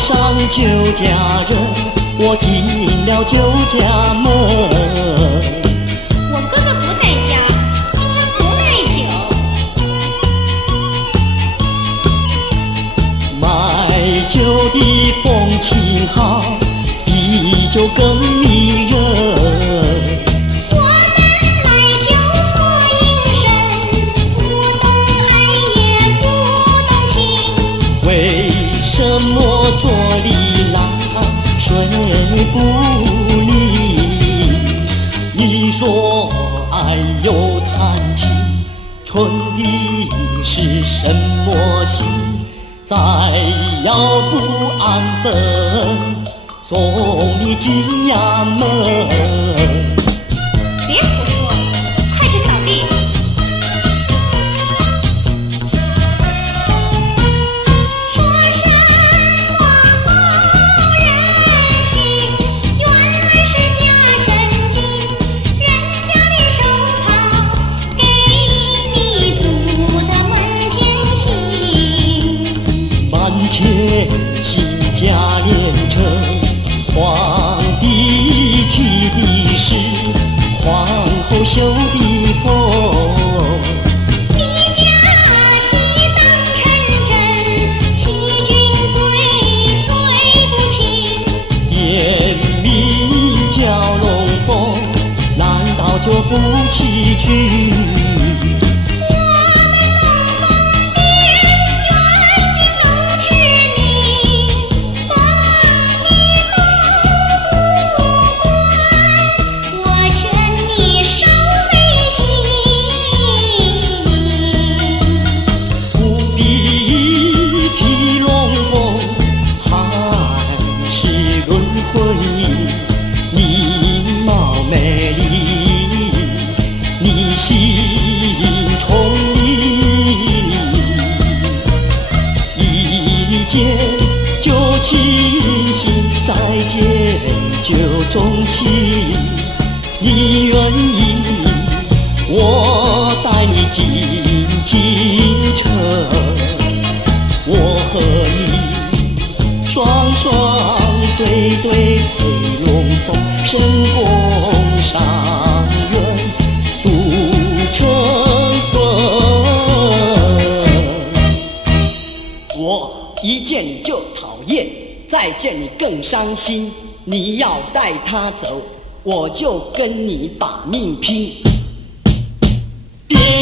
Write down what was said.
上酒家人，我进了酒家门。我哥哥不在家，他不卖酒。卖酒的风情好，比酒更迷人。为什么坐里郎睡不离？你说爱又谈情，春的是什么心？再要不安分，送你进衙门。别胡说，快去扫地。新家连城，皇帝提的是皇后绣的凤。你家喜当成真，欺君最不轻。严明蛟龙凤，难道就不欺君？你貌美丽，你心聪明，一见就倾心，再见就钟情。你愿意，我带你进京城，我和你双双对对飞龙凤，神宫上苑度成婚。我一见你就讨厌，再见你更伤心。你要带他走，我就跟你把命拼。别